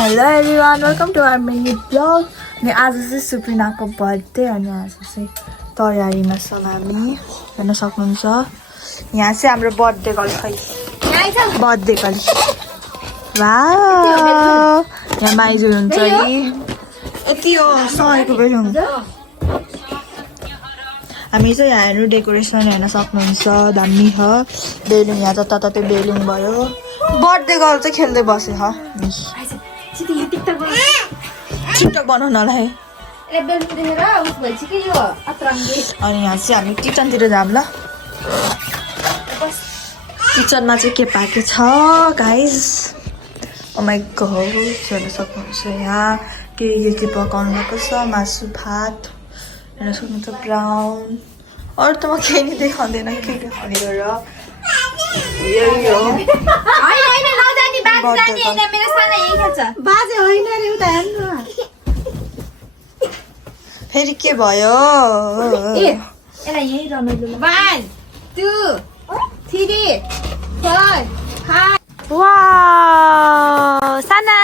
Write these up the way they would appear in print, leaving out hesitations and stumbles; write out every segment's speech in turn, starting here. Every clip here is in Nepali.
Hello everyone welcome to our mini blog अनि आज चाहिँ सुप्रिनाको बर्थडे अनि आज चाहिँ तयारीमा छौँ हामी हेर्न सक्नुहुन्छ यहाँ चाहिँ हाम्रो बर्थडे गर्ल खै बर्थडे गर्ल वाउ यहाँ माइजु हुन्छ यति हो सयको बेलुन हामी चाहिँ यहाँ हेर्नु डेकोरेसन हेर्न सक्नुहुन्छ दामी छ बेलुन यहाँ जताततै बेलुन भयो बर्थडे गर्ल चाहिँ खेल्दै बसे ह टिकटक बनाउनलाई अनि यहाँ चाहिँ हामी किचनतिर जाऊँ ल किचनमा चाहिँ के पाके छ गाइस ओ माय गॉड हेर्न सक्नुहुन्छ यहाँ के पकाउनु भएको छ मासु भात हेर्न सक्नुहुन्छ ब्राउन अरू त म केही नि देखाउँदैन के देखाउने हो र यही हो फेरि के भयो साना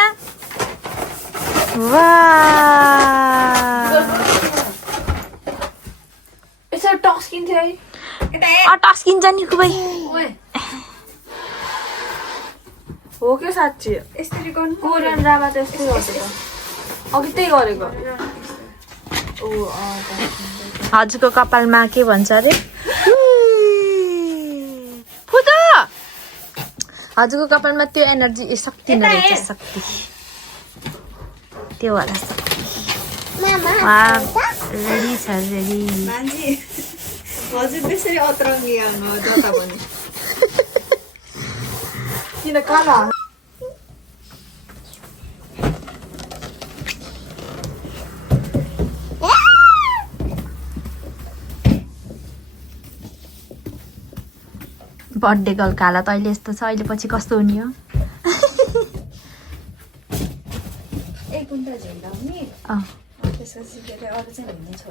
यसरी टस्किन्छ है टस्किन्छ नि खुबै हो के साँच्ची यसरी गर्नु कोरियन ड्रामा त यस्तै गर्छ त अघि त्यही गरेको हजुरको कपालमा के भन्छ अरे फुतो हजुरको कपालमा त्यो एनर्जी शक्ति नरहेछ शक्ति त्यो होला रेडी छ रेडी हजुर त्यसरी अत्रङ्गी आउनु जता पनि किन काला बर्थडे गर्ल काला त अहिले यस्तो छ अहिले पछि कस्तो हुने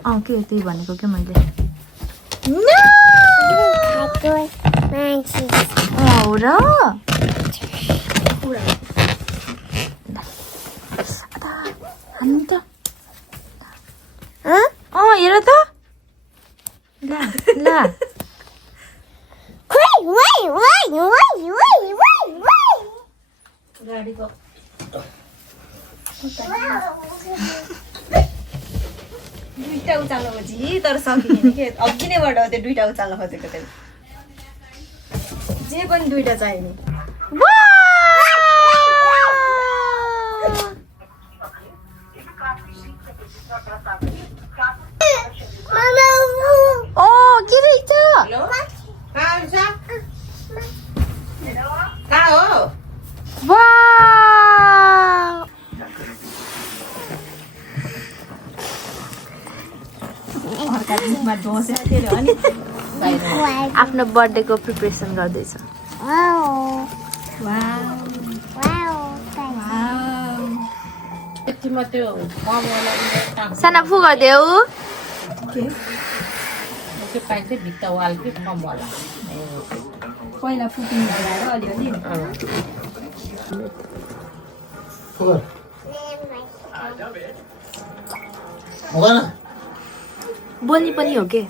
हो के त्यही भनेको के मैले हो र हामी त हेर त ल ल गाडीको दुईटा उचाल्नु खोजी तर सकिने के अघि नैबाट त्यो दुईटा उचाल्न खोजेको थियो जे पनि दुईटा चाहियो नि के रहेछ आफ्नो बर्थडेको प्रिपरेसन गर्दैछ साना फु गरिदेऊ पहिला फुकिनु अलिअलि बोली पनि हो के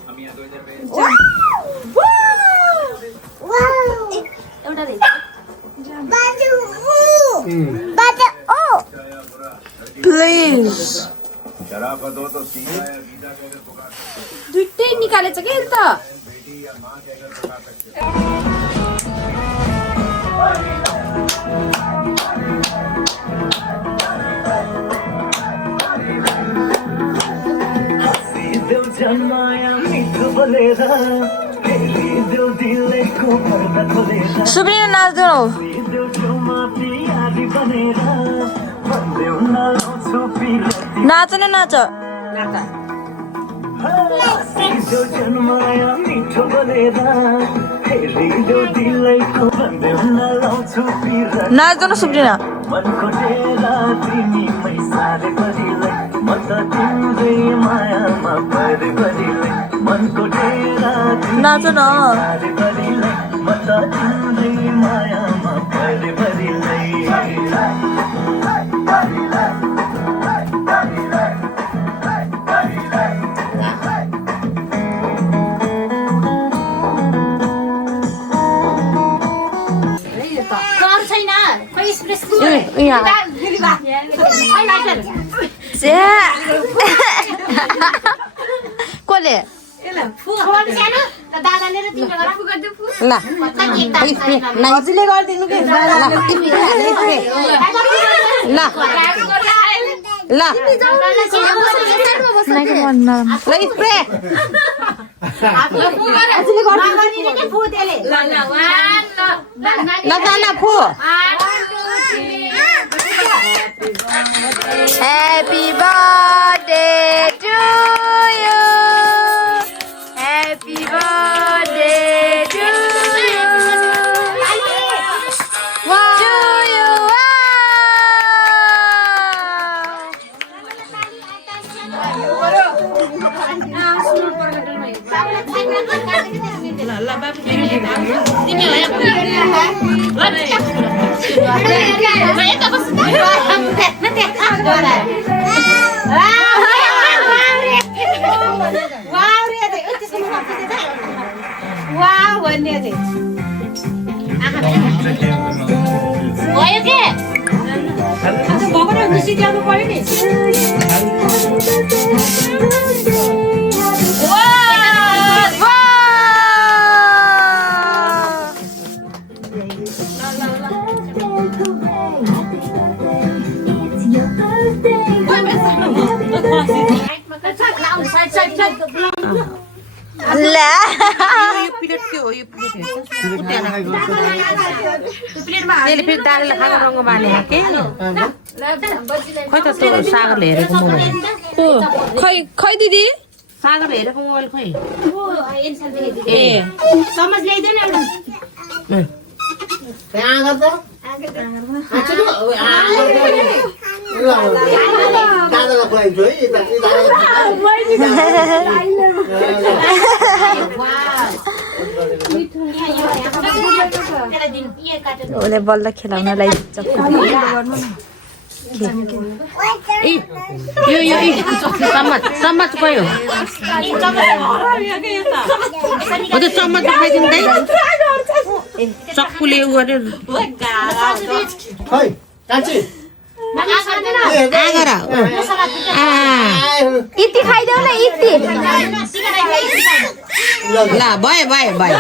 एउटा प्लिज दुइटै निकालेछ के त सुब्रिना नाच्दैनौ नाच न नाच नाच्दैन सुब्रिना नाच न कसले हजुरले गरिदिनु कि ल Happy birthday to you. Happy birthday to you. To you. खै दिदी सागर हेरेको मोबाइल खोइ समझ ल्याइदेन एउटा उसले बल्ल खेलाउनलाई चम्मच गयो चम्मच खाइदिँदै चक्कुले उ गरेर इति खाइदेऊ न इति ल भयो भयो भयो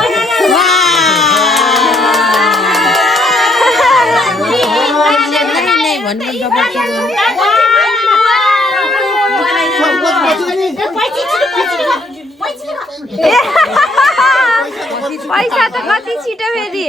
पैसा त कति छिटो फेरि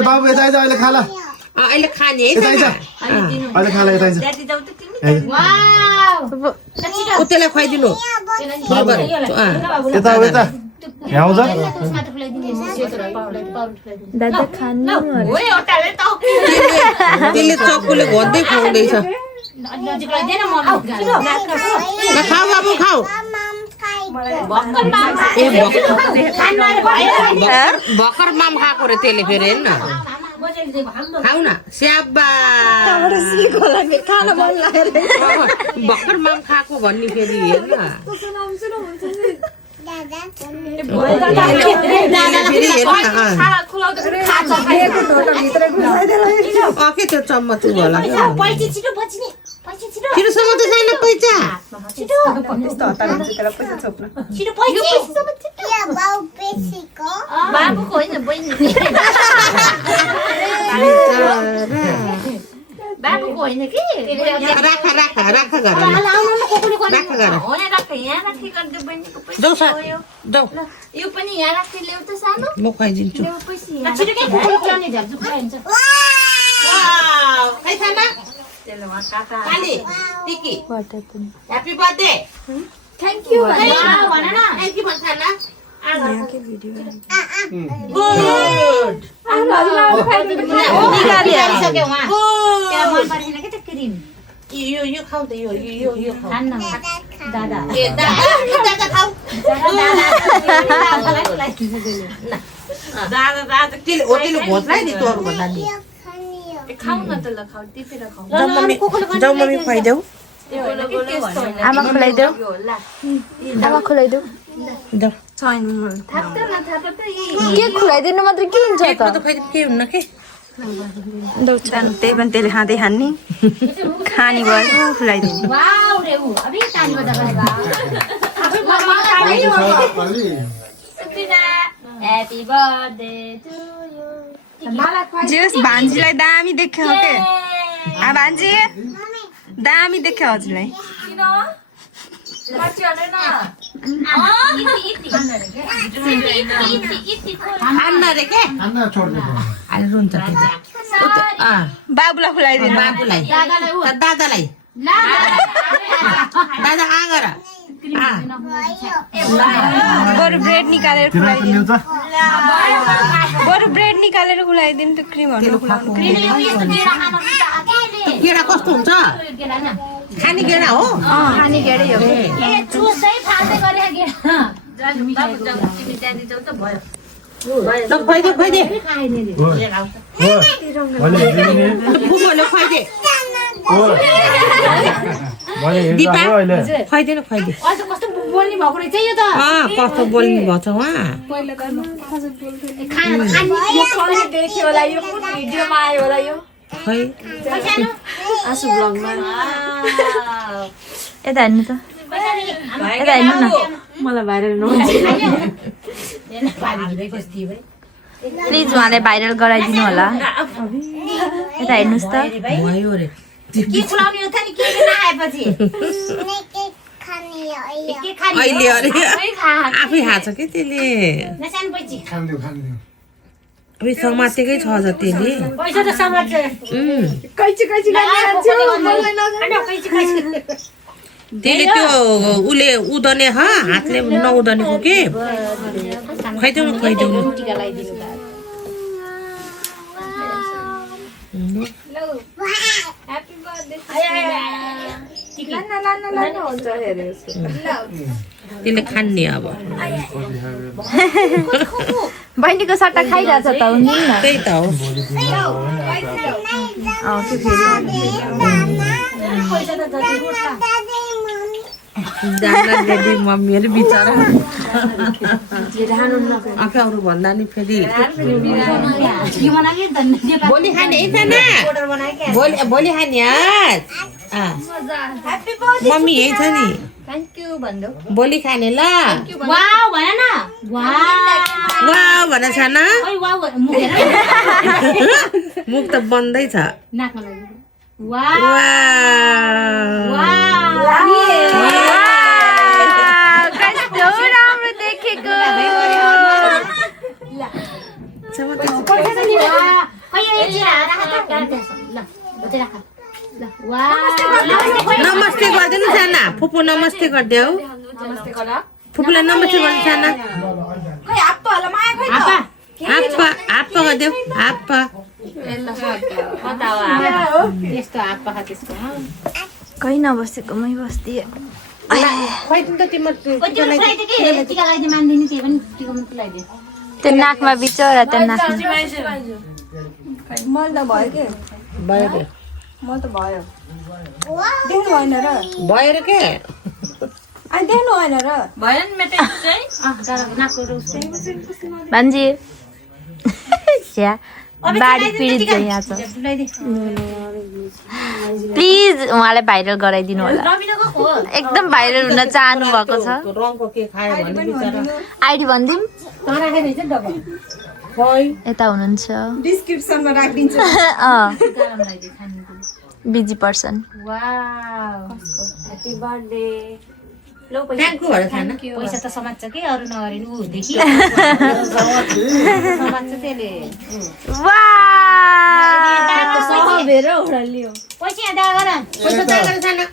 बाबु यता आइज अहिले खाला अहिले खाने अहिले खाला यता आइज त्यसलाई खुवाइदिनु यता अब यता यहाँ आउँछ दादा खानु त्यसले चक्कुले घोड्दै खुवाउँदैछ खाऊ बाबु खाऊ ए भर्खर माम खाएको रे त्यसले फेरि हेर्न खाऊ न स्याबा भर्खर माम खाएको भन्ने फेरि हेर्न के त्यो चम्मच होला छिटोसम्म त छैन पैसा बाबुको होइन कि राख राख राख गर राख गर जाऊ सर जाऊ यो पनि यहाँ राख्दै ल्याउ त सानो म खुवाइदिन्छु छिटो के कुकुरको ल्याउने झ्याप्चुप खाइन्छ खै खाना काली टिकी ह्यापी बर्थडे थ्याङ्क यू भन न थ्याङ्क यू भन्छ खाना यो खाऊ त यो खाऊ दादा ए दादा खाऊ दादा त्यसले घोच्लाई नि तोर भन्दा नि जाऊ मम्मी खुवाइदेऊ आमा खुलाइदेऊ आमा खुलाइदेऊ जाऊ के खुलाइदिनु मात्र के हुन्छ केकमा त खै के हुन्न के त्यही पनि त्यसले खाँदै खाने खाने भयो खुलाइदिनु जेस भान्जीलाई दामी देख्यो के भान्जी दामी देख्यो हजुरलाई आन्न रे के अहिले रुन्छ बाबुलाई खुलाइदिनु बाबुलाई दादालाई दादा आगर बरु ब्रेड निकालेर खुलाइदिनु बरु ब्रेड निकालेर खुलाइदिनु त्यो क्रिमहरू केरा कस्तो हुन्छ खाने केरा हो खाने गेडै हो खुवाइदे फुपूहरूले खुवाइदे दिपा खुवाइदिनु खुवाइदे कस्तो बोल्ने भएको रहेछ यो त कस्तो बोल्नु भएको छ उहाँ देख्यो होला यो कुन भिडियोमा आयो होला यो खै आसु ब्लगमा यता हेर्नु त यता हेर्नु न मलाई भाइरल नहुन्छ प्लिज उहाँलाई भाइरल गराइदिनु होला यता हेर्नुहोस् त भयो रे के खुलाउने हो त नि के नआएपछि अहिले अरे आफै खान्छ कि त्यसले नसान पैछि अब समातेकै छ अझ त्यसले पैसा त समाज कैची त्यसले त्यो उसले उदने हातले नउदनेको के खुवाइदेऊ न टिका लगाइदिनु त्यसले खान्ने अब बहिनीको सट्टा खाइरहेछ त हुँदैन त्यही त हो त्यो फेरि जान्दा दिदी मम्मीहरू बिचरा आफै अरू भन्दा नि फेरि भोलि खाने है भोलि खाने मम्मी यही छ नि भोलि खाने ल वाउ भन न वाउ भन छ न मुख त बन्दै छ नाकमा लाग्यो कस्तो राम्रो देखेको नमस्ते गरिदिनु साना फुपू नमस्ते गरिदेऊ फुपूलाई नमस्ते गर्नु साना आप्पा गरिदेऊ आप्पा त्यस्तो आप्पा त्यसको कहीँ नबसेको मै बस्दिए खुवाइदिनु त तिम्रो टिका लगाइदिनु मान्दिनँ त्यही पनि टिका मात्रै लगाइदियो त्यो नाकमा बिचरा त्यो नाकमा मलाई त भयो के भयो रे मलाई त भयो देख्नु भएन र भयो रे के अनि देख्नु भएन र भान्जी स्या बाढी पीडित चाहिँ यहाँ छ प्लिज उहाँलाई भाइरल गराइदिनु होला एकदम भाइरल हुन चाहनु भएको छ रङको के खायो भने बिचरा आइडी भनिदिउँ यता हुनुहुन्छ डिस्क्रिप्सनमा राखिदिन्छु busy person happy birthday thank you भएर खाना पैसा त समात्छ कि अरू नगरेन उदेखि समात्छ त्यसले पैसा दा गर पैसा त गरेर खाना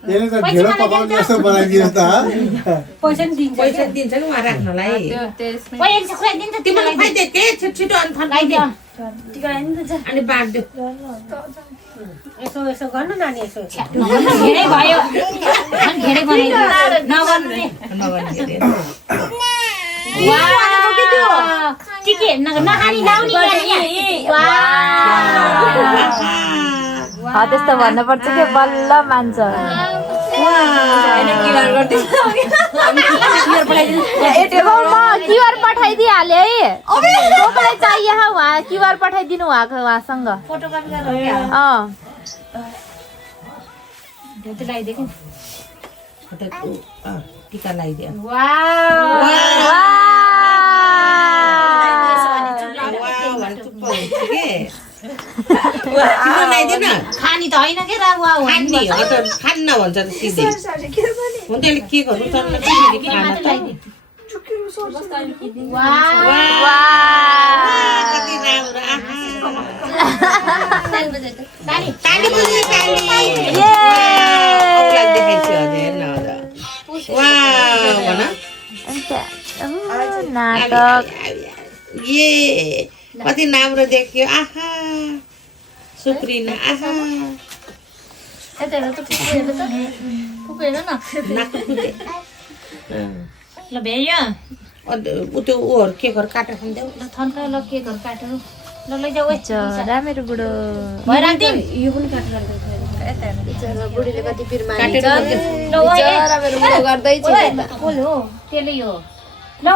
पैसा नि दिन्छ पैसा दिन्छ नि उहाँ राख्नलाई पैसा खुवाइदिन्छ तिमीलाई खुवाइदे के छिटो अनि लगाइदियो अनि बाँड्यो यसो यसो गर्नु नानी यसो धेरै भयो धेरै बनाइदियो नगर्नु रे टिके नखानी लाउने त्यस्तो भन्नुपर्छ कि बल्ल मान्छ क्युआर पठाइदिइहाले है कसलाई चाहिए उहाँ क्युआर पठाइदिनु भएको उहाँसँग फोटोकपी गरेर टिका लगाइदियो खानी त होइन के खान्न भन्छ सिधै हुन्छ के गर्नु नाटक कति राम्रो देखियो आहा सुप्रिना आहा ल भ्यायो त्यो उहरू केकहरू काटेर खाँदै थन्का ल केकहरू काटेर ल लैजाऊ राम्रो बुढो भइराख्दिउँ यो पनि काटेर बुढीले कति पिरमा गर्दैछ हो त्यसले यो ल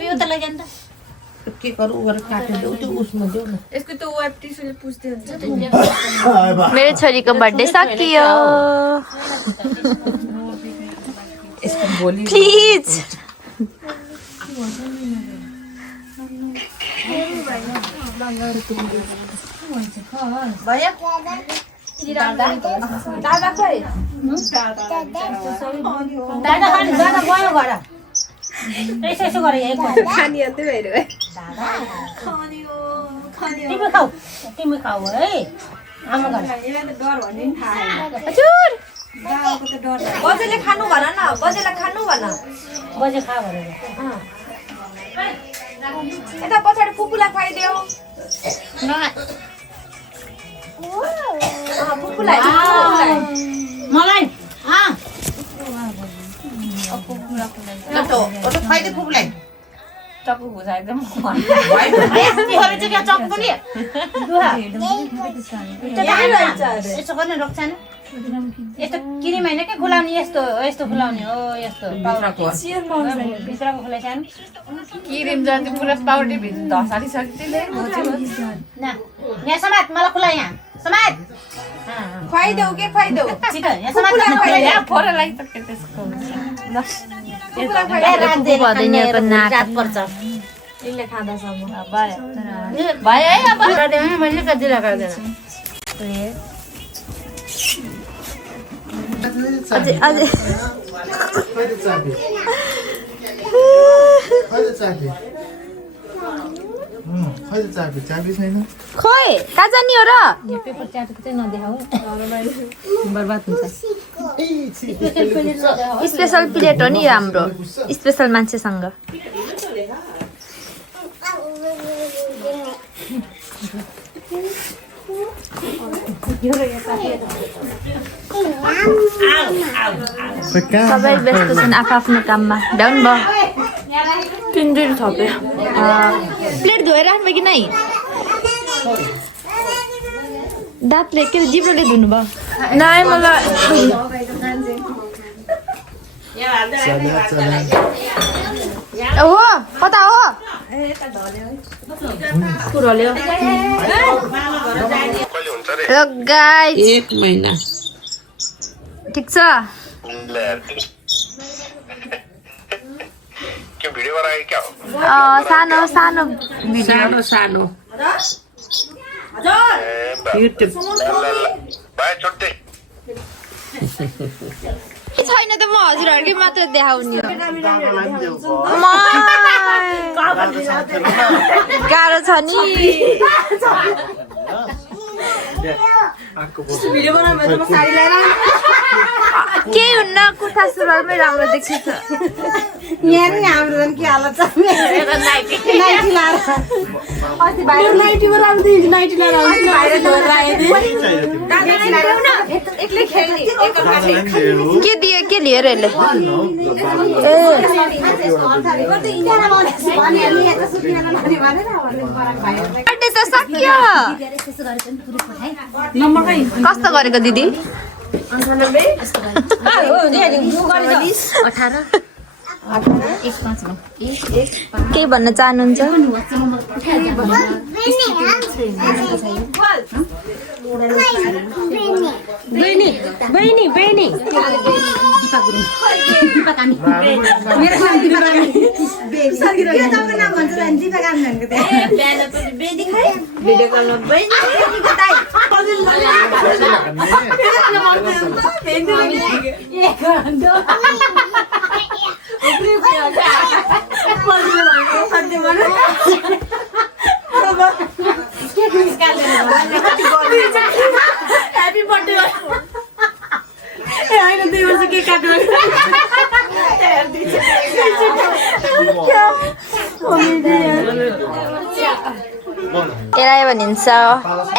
यो त लैजानु त केकहरू उहरू काटेर त्यो उसमा देऊ न यसको त वेब टिस्युले पुस्दै हुन्छ मेरो छोरीको बर्थडे सकियो प्लिज दादा खानु दादा गयो घर यसो यसो गरे खानी अन्त्य भएर तिमी खाऊ है आमा घर बजेले खानु भन न बजेलाई खानु भन बजे खा भनेर यता पछाडि फुपूलाई खुवाइदेऊ फुपूलाई मलाई खुवाइदे फुपूलाई चक्कु घुसाइदिउँ चक्कु पनि यसो गर्ने रोक्छ नि यस्तो क्रिम होइन क्या खुलाउने यस्तो यस्तो खुलाउने हो यस्तो भित्रको खुलाइ सानो क्रिम जान्छ पुरा पाउडर भित्र धसालिसक्यो यहाँ समात मलाई खुला यहाँ समात खुवाइदेऊ के खुवाइदेऊ छिटो यहाँ समात फोरा लागिसक्यो त्यसको पर्छ यसले खाँदासम्म भयो है अब मैले कति लगाउँदैन अझै अझै चाबी छैन खोइ कहाँ जाने हो र पेपर च्याटेको चाहिँ नदेखाऊ बर्बाद हुन्छ स्पेसल प्लेट हो नि यो हाम्रो स्पेसल मान्छेसँग सबै व्यस्त छन् आफ्नो काममा डाउन भयो तिनजना थपे प्लेट धोएर राख्नु कि नै दाँतले के जिब्रोले धुनु भयो नाइ मलाई हो कता हो गाइस 1 महिना ठीक छ सानो सानो भिडियो सानो युट्युब छैन त म हजुरहरूकै मात्र देखाउने गाह्रो छ नि केही हुन्न कुर्ता सुरुवालमै राम्रो देखिन्छ यहाँ नि हाम्रो झन् के हालत छ नाइटी लाएर अस्ति बाहिर नाइटीबाट आउँदै नाइटी लाएर आउँछ बाहिर धोएर आयो एक्लै के दियो के लिएर यसले बर्थडे त सकियो कस्तो गरेको दिदी के भन्न चाहनुहुन्छ Happy birthday. होइन 2 वर्ष केक काट्नु यसलाई भनिन्छ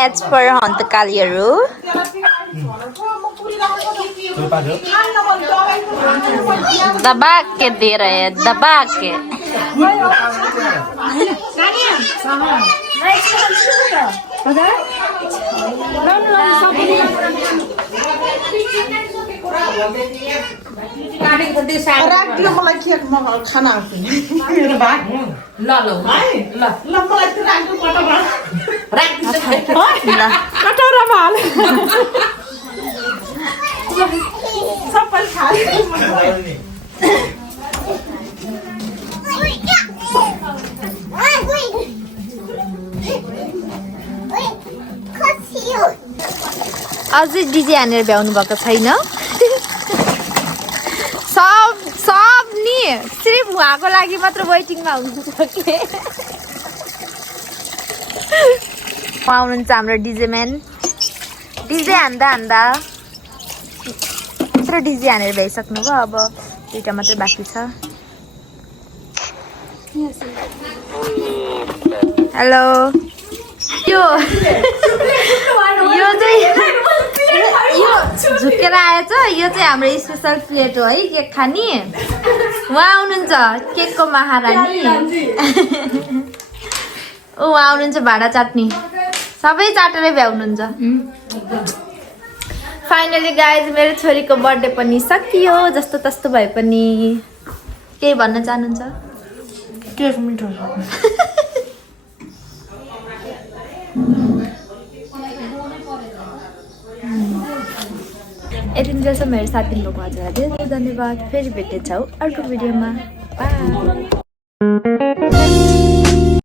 एच पर हन्तकालीहरू दबा के दे रहे हैं दबा के मलाई के खाना मेरो भाग ल मलाई त राख्नु पर्छ सबै अझै डिजे हानेर भ्याउनु भएको छैन सब नि सिर्फ उहाँको लागि मात्र वेटिङमा हुनुहुन्छ के आउनुहुन्छ हाम्रो डिजे म्यान डिजे हान्दा हान्दा यत्रो डिजे हानेर भ्याइसक्नु भयो अब 2टा मात्रै बाँकी छ हेलो यो झुकेर आएछ यो चाहिँ हाम्रो स्पेसल प्लेट हो है केक खाने उहाँ आउनुहुन्छ केकको महारानी उहाँ आउनुहुन्छ भाडा चाट्ने सबै चाटेरै भ्याउनुहुन्छ फाइनली गाइज मेरो छोरीको बर्थडे पनि सकियो जस्तो तस्तो भए पनि केही भन्न चाहनुहुन्छ केक मिठो यति बेलासम्म मेरो साथ दिनुभएको हजुरलाई धेरै धेरै धन्यवाद फेरि भेट्नेछौँ अर्को भिडियोमा बाई